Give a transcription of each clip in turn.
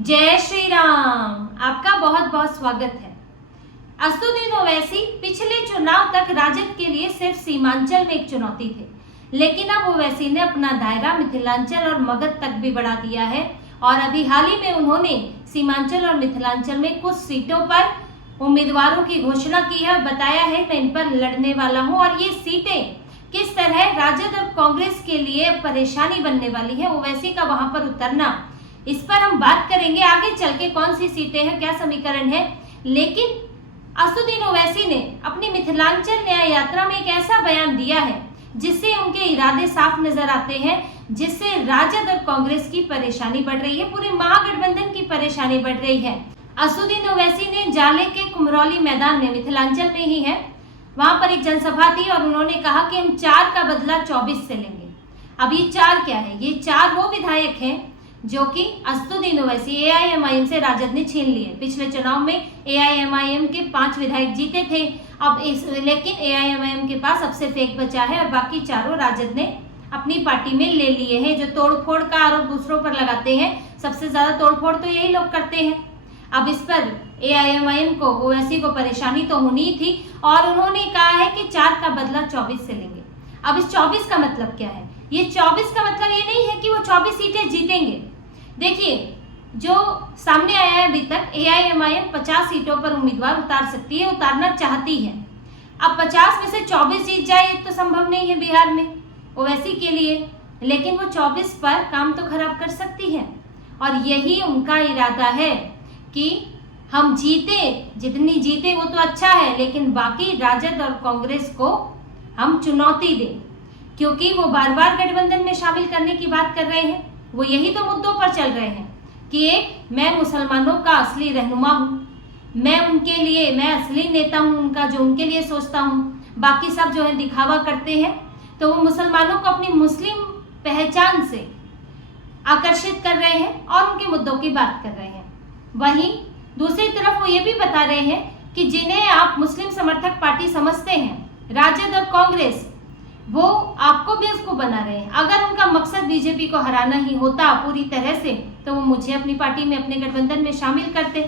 जय श्री राम। आपका बहुत बहुत स्वागत है। असदुद्दीन ओवैसी पिछले चुनाव तक राजद के लिए सिर्फ सीमांचल में एक चुनौती थे, लेकिन अब ओवैसी ने अपना दायरा मिथिलांचल और मगध तक भी बढ़ा दिया है और अभी हाल ही में उन्होंने सीमांचल और मिथिलांचल में कुछ सीटों पर उम्मीदवारों की घोषणा की है और बताया है मैं इन पर लड़ने वाला हूं और ये सीटें किस तरह राजद और कांग्रेस के लिए परेशानी बनने वाली है, ओवैसी का वहां पर उतरना, इस पर हम बात करेंगे आगे चल के। कौन सी सीटें हैं, क्या समीकरण है। लेकिन असदुद्दीन ओवैसी ने अपनी मिथिलांचल न्याय यात्रा में एक ऐसा बयान दिया है जिससे उनके इरादे साफ नजर आते हैं, जिससे राजद और कांग्रेस की परेशानी बढ़ रही है, पूरे महागठबंधन की परेशानी बढ़ रही है। असदुद्दीन ओवैसी ने जाले के कुम्हरौली मैदान में, मिथिलांचल में ही है, वहां पर एक जनसभा थी और उन्होंने कहा कि हम 4 का बदला 24 से लेंगे। अब ये 4 क्या है? ये 4 वो विधायक हैं जो कि असदुद्दीन ओवैसी एआईएमआईएम से राजद ने छीन लिए। पिछले चुनाव में एआईएमआईएम के 5 विधायक जीते थे, लेकिन एआईएमआईएम के पास अब सिर्फ 1 बचा है और बाकी चारों राजद ने अपनी पार्टी में ले लिए हैं। जो तोड़फोड़ का आरोप दूसरों पर लगाते हैं, सबसे ज्यादा तोड़फोड़ तो यही लोग करते हैं। अब इस पर एआईएमआईएम को, ओवैसी को परेशानी तो होनी ही थी और उन्होंने कहा है कि 4 का बदला 24 से लेंगे। अब इस 24 का मतलब क्या है? ये 24 का मतलब ये नहीं है कि वो 24 सीटें जीतेंगे। देखिए, जो सामने आया है अभी तक, एआईएमआईएम 50 सीटों पर उम्मीदवार उतार सकती है, उतारना चाहती है। अब 50 में से 24 जीत जाए तो संभव नहीं है बिहार में ओवैसी के लिए, लेकिन वो 24 पर काम तो खराब कर सकती है और यही उनका इरादा है कि हम जीते, जितनी जीते वो तो अच्छा है, लेकिन बाकी राजद और कांग्रेस को हम चुनौती दें, क्योंकि वो बार बार गठबंधन में शामिल करने की बात कर रहे हैं। वो यही तो मुद्दों पर चल रहे हैं कि एक, मैं मुसलमानों का असली रहनुमा हूँ, मैं उनके लिए, मैं असली नेता हूँ उनका, जो उनके लिए सोचता हूँ। बाकी सब जो है दिखावा करते हैं, तो वो मुसलमानों को अपनी मुस्लिम पहचान से आकर्षित कर रहे हैं और उनके मुद्दों की बात कर रहे हैं। वहीं दूसरी तरफ वो ये भी बता रहे हैं कि जिन्हें आप मुस्लिम समर्थक पार्टी समझते हैं, राजद और कांग्रेस, वो आपको बेवकूफ बना रहे हैं। अगर उनका मकसद बीजेपी को हराना ही होता पूरी तरह से, तो वो मुझे अपनी पार्टी में, अपने गठबंधन में शामिल करते,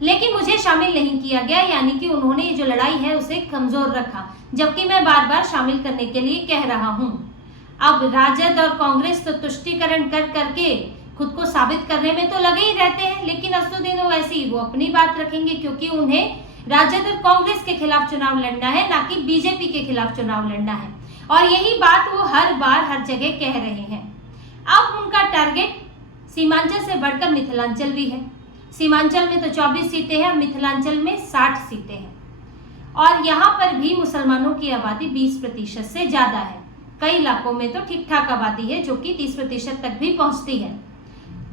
लेकिन मुझे शामिल नहीं किया गया, यानी कि उन्होंने ये जो लड़ाई है उसे कमजोर रखा, जबकि मैं बार बार शामिल करने के लिए कह रहा हूँ। अब राजद और कांग्रेस तो तुष्टीकरण कर करके खुद को साबित करने में तो लगे ही रहते हैं, लेकिन असदुद्दीन ओवैसी वो अपनी बात रखेंगे, क्योंकि उन्हें राजद और कांग्रेस के खिलाफ चुनाव लड़ना है, ना कि बीजेपी के खिलाफ चुनाव लड़ना है। और यही बात वो हर बार हर जगह कह रहे हैं। अब उनका टारगेट सीमांचल से बढ़कर मिथिलांचल भी है। सीमांचल में तो 24 सीटें हैं और मिथिलांचल में 60 सीटें हैं और यहाँ पर भी मुसलमानों की आबादी 20% से ज्यादा है। कई इलाकों में तो ठीक ठाक आबादी है जो कि 30% तक भी पहुंचती है।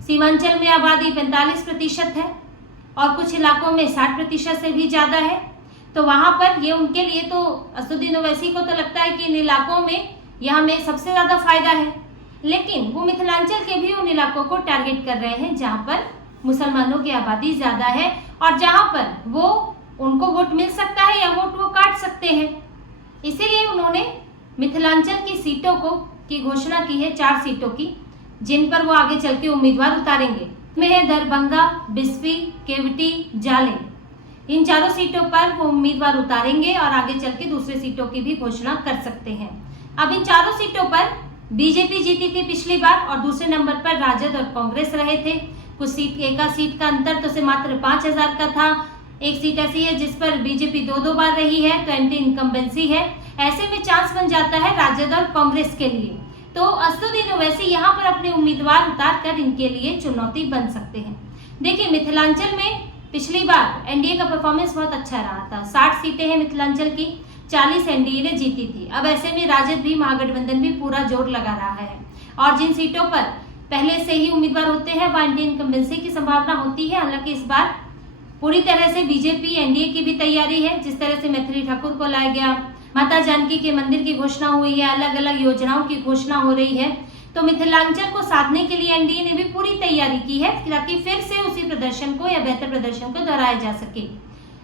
सीमांचल में आबादी 45% है और कुछ इलाकों में 60% से भी ज्यादा है। तो वहां पर ये उनके लिए तो, असदुद्दीन ओवैसी को तो लगता है कि इन इलाकों में यहाँ में सबसे ज्यादा फायदा है, लेकिन वो मिथिलांचल के भी उन इलाकों को टारगेट कर रहे हैं जहां पर मुसलमानों की आबादी ज्यादा है और जहां पर वो, उनको वोट मिल सकता है या वोट वो काट सकते हैं। इसीलिए उन्होंने मिथिलांचल की सीटों की घोषणा की है, 4 सीटों की, जिन पर वो आगे चल के उम्मीदवार उतारेंगे। में है दरभंगा, बिस्फी, केवटी, जाले। इन 4 सीटों पर वो उम्मीदवार उतारेंगे और आगे चल के दूसरी सीटों की भी घोषणा कर सकते हैं। अब इन 4 सीटों पर बीजेपी जीती थी पिछली बार और दूसरे नंबर पर राजद और कांग्रेस रहे थे। कुछ सीट, एक सीट का अंतर तो से मात्र 5000 का था। एक सीट ऐसी है जिस पर बीजेपी 2 बार रही है, तो एंटी इनकम्बेंसी है। ऐसे में चांस बन जाता है राजद और कांग्रेस के लिए। तो असदुद्दीन ओवैसी यहाँ पर अपने उम्मीदवार उतार कर इनके लिए चुनौती बन सकते हैं। देखिए, मिथिलांचल में पिछली बार एनडीए का परफॉर्मेंस बहुत अच्छा रहा था। 60 सीटें हैं मिथिलांचल की, 40 एनडीए ने जीती थी। अब ऐसे में राजद भी, महागठबंधन भी पूरा जोर लगा रहा है और जिन सीटों पर पहले से ही उम्मीदवार होते हैं वह एंटी इनकम्बेंसी की संभावना होती है। हालांकि इस बार पूरी तरह से बीजेपी, एनडीए की भी तैयारी है। जिस तरह से मैथिली ठाकुर को लाया गया, माता जानकी के मंदिर की घोषणा हुई है, अलग अलग योजनाओं की घोषणा हो रही है, तो मिथिलांचल को साधने के लिए एनडीए ने भी पूरी तैयारी की है ताकि फिर से उसी प्रदर्शन को या बेहतर प्रदर्शन को दोहराया जा सके।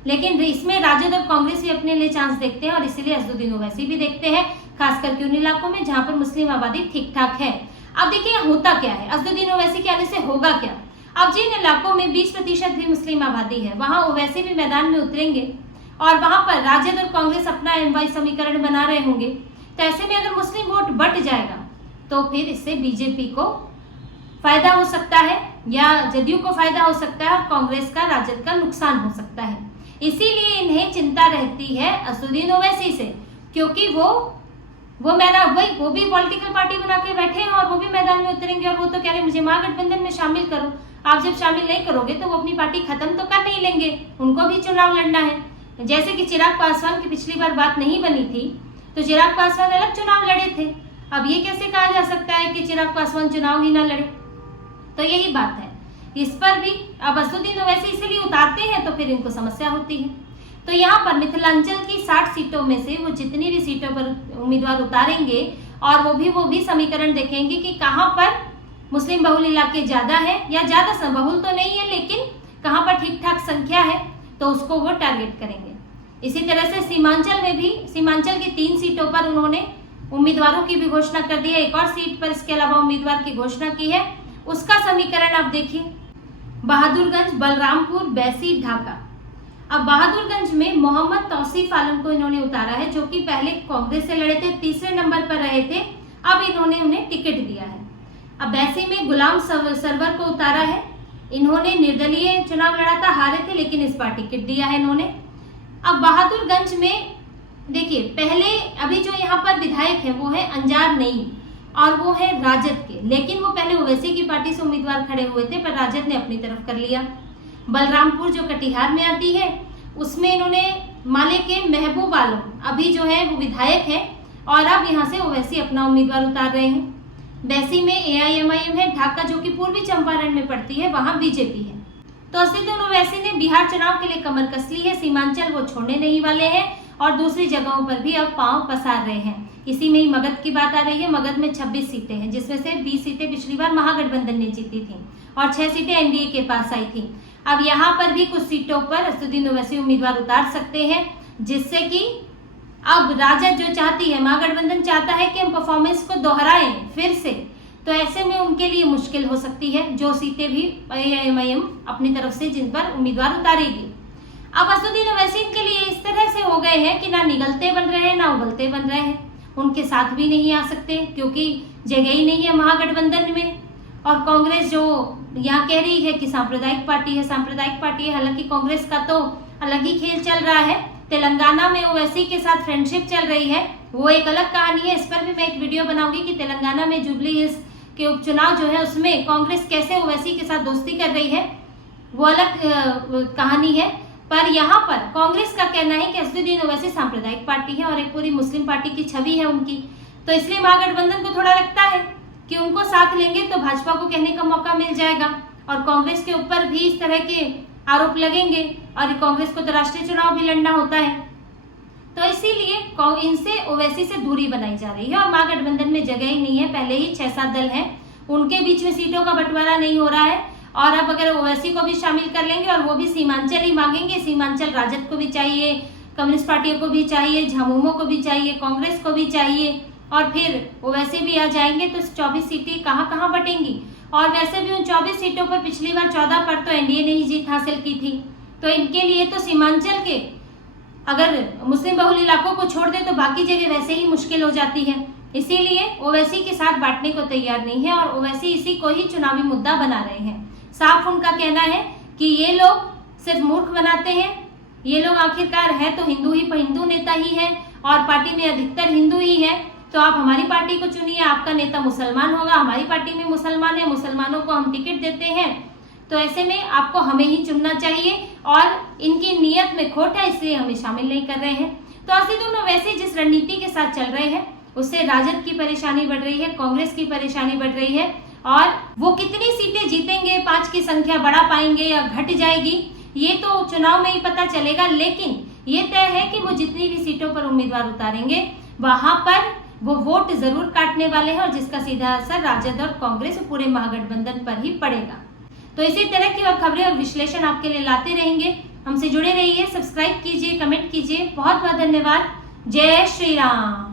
लेकिन इसमें राजद और कांग्रेस भी अपने लिए चांस देखते हैं और इसीलिए असदुद्दीन ओवैसी भी देखते हैं, खासकर उन इलाकों में जहां पर मुस्लिम आबादी ठीक ठाक है। अब देखिए होता क्या है, असदुद्दीन ओवैसी के आने से होगा क्या। अब जिन इलाकों में 20% भी मुस्लिम आबादी है वहां ओवैसी भी मैदान में उतरेंगे और वहां पर राजद और कांग्रेस अपना एमवाई समीकरण बना रहे होंगे, तो ऐसे में अगर मुस्लिम वोट बट जाएगा तो फिर इससे बीजेपी को फायदा हो सकता है या जदयू को फायदा हो सकता है और कांग्रेस का राजद का नुकसान हो सकता है। इसीलिए इन्हें चिंता रहती है असदुद्दीन ओवैसी से, क्योंकि वो भी पॉलिटिकल पार्टी बना के बैठे हैं और वो भी मैदान में उतरेंगे और वो तो कह रहे हैं मुझे महागठबंधन में शामिल करो। आप जब शामिल नहीं करोगे तो वो अपनी पार्टी खत्म तो कर नहीं लेंगे, उनको भी चुनाव लड़ना है। जैसे कि चिराग पासवान की पिछली बार बात नहीं बनी थी तो चिराग पासवान अलग चुनाव लड़े थे, अब ये कैसे कहा जा सकता है कि चिराग पासवान चुनाव ही ना लड़े? तो यही बात है, इस पर भी अब असदुद्दीन ओवैसी इसलिए उतारते हैं तो फिर इनको समस्या होती है। तो यहाँ पर मिथिलांचल की 60 सीटों में से वो जितनी भी सीटों पर उम्मीदवार उतारेंगे और वो भी समीकरण देखेंगे कि कहाँ पर मुस्लिम बहुल इलाके ज्यादा है या ज्यादा बहुल तो नहीं है लेकिन कहाँ पर ठीक ठाक संख्या है, तो उसको वो टारगेट करेंगे। इसी तरह से सीमांचल की 3 सीटों पर उन्होंने उम्मीदवारों की भी घोषणा कर दी है, एक और सीट पर इसके अलावा उम्मीदवार की घोषणा की है। उसका समीकरण आप देखिए, बहादुरगंज, बलरामपुर, बैसी, ढाका। अब बहादुरगंज में मोहम्मद तौसीफ आलम को इन्होंने उतारा है, जो कि पहले कांग्रेस से लड़े थे, तीसरे नंबर पर रहे थे, अब इन्होंने उन्हें टिकट दिया है। अब बैसी में गुलाम सरवर को उतारा है, इन्होंने निर्दलीय चुनाव लड़ा था, हारे थे, लेकिन इस बार टिकट दिया है इन्होंने। अब बहादुरगंज में देखिए, पहले अभी जो यहाँ पर विधायक है वो है अंजार नईम और वो है राजद के, लेकिन वो पहले ओवैसी की पार्टी से उम्मीदवार खड़े हुए थे पर राजद ने अपनी तरफ कर लिया। बलरामपुर जो कटिहार में आती है उसमें इन्होंने माले के महबूब आलम अभी जो है वो विधायक है और अब यहाँ से ओवैसी अपना उम्मीदवार उतार रहे हैं। बैसी में AIMIM है, ढाका जो कि पूर्वी चंपारण में पड़ती है वहां बीजेपी है। तो असदुद्दीन ओवैसी ने बिहार चुनाव के लिए कमर कस ली है, सीमांचल वो छोड़ने नहीं वाले हैं और दूसरी जगहों पर भी अब पांव पसार रहे हैं। इसी में ही मगध की बात आ रही है, मगध में 26 सीटें हैं जिसमें से 20 सीटें पिछली बार महागठबंधन ने जीती थी और 6 सीटें NDA के पास आई थी। अब यहाँ पर भी कुछ सीटों पर असदुद्दीन ओवैसी उम्मीदवार उतार सकते हैं, जिससे कि अब राजद जो चाहती है, महागठबंधन चाहता है कि हम परफॉर्मेंस को दोहराएं फिर से, तो ऐसे में उनके लिए मुश्किल हो सकती है जो सीटें भी AIMIM अपनी तरफ से जिन पर उम्मीदवार उतारेगी। अब असदुद्दीन ओवैसी के लिए इस तरह से हो गए हैं कि ना निगलते बन रहे हैं ना उगलते बन रहे हैं, उनके साथ भी नहीं आ सकते क्योंकि जगह ही नहीं है महागठबंधन में। और कांग्रेस जो यहाँ कह रही है कि सांप्रदायिक पार्टी है, हालांकि कांग्रेस का तो अलग ही खेल चल रहा है। तेलंगाना में ओवैसी के साथ फ्रेंडशिप चल रही है, वो एक अलग कहानी है, इस पर भी मैं एक वीडियो बनाऊंगी कि तेलंगाना में जुबली हिल्स के उपचुनाव जो है उसमें कांग्रेस कैसे ओवैसी के साथ दोस्ती कर रही है, वो अलग कहानी है। पर यहाँ पर कांग्रेस का कहना है कि असदुद्दीन ओवैसी सांप्रदायिक पार्टी है और एक पूरी मुस्लिम पार्टी की छवि है उनकी, तो इसलिए महागठबंधन को थोड़ा लगता है कि उनको साथ लेंगे तो भाजपा को कहने का मौका मिल जाएगा और कांग्रेस के ऊपर भी इस तरह के आरोप लगेंगे और कांग्रेस को तो राष्ट्रीय चुनाव भी लड़ना होता है, तो इसीलिए इनसे ओवैसी से दूरी बनाई जा रही है और महागठबंधन में जगह ही नहीं है। पहले ही 6-7 दल हैं, उनके बीच में सीटों का बंटवारा नहीं हो रहा है और अब अगर ओवैसी को भी शामिल कर लेंगे और वो भी सीमांचल ही मांगेंगे, सीमांचल राजद को भी चाहिए, कम्युनिस्ट पार्टियों को भी चाहिए, झामुमो को भी चाहिए, कांग्रेस को भी चाहिए और फिर ओवैसी भी आ जाएंगे, तो 24 सीटें कहाँ बटेंगी। और वैसे भी उन 24 सीटों पर पिछली बार 14 पर तो NDA ने ही जीत हासिल की थी, तो इनके लिए तो सीमांचल के अगर मुस्लिम बहुल इलाकों को छोड़ दे तो बाकी जगह वैसे ही मुश्किल हो जाती है, इसीलिए ओवैसी के साथ बांटने को तैयार नहीं है और ओवैसी इसी को ही चुनावी मुद्दा बना रहे हैं। साफ उनका कहना है कि ये लोग सिर्फ मूर्ख बनाते हैं, ये लोग आखिरकार है तो हिंदू नेता ही है और पार्टी में अधिकतर हिंदू ही है, तो आप हमारी पार्टी को चुनिए, आपका नेता मुसलमान होगा, हमारी पार्टी में मुसलमान है, मुसलमानों को हम टिकट देते हैं, तो ऐसे में आपको हमें ही चुनना चाहिए और इनकी नीयत में खोट है इसलिए हमें शामिल नहीं कर रहे हैं। तो असदुद्दीन ओवैसी जिस रणनीति के साथ चल रहे हैं उससे राजद की परेशानी बढ़ रही है, कांग्रेस की परेशानी बढ़ रही है और वो कितनी सीटें जीतेंगे, 5 की संख्या बढ़ा पाएंगे या घट जाएगी, ये तो चुनाव में ही पता चलेगा। लेकिन ये तय है कि वो जितनी भी सीटों पर उम्मीदवार उतारेंगे वहां पर वो वोट जरूर काटने वाले हैं और जिसका सीधा असर राजद और कांग्रेस और पूरे महागठबंधन पर ही पड़ेगा। तो इसी तरह की और खबरें और विश्लेषण आपके लिए लाते रहेंगे, हमसे जुड़े रहिए, सब्सक्राइब कीजिए, कमेंट कीजिए। बहुत बहुत धन्यवाद। जय श्री राम।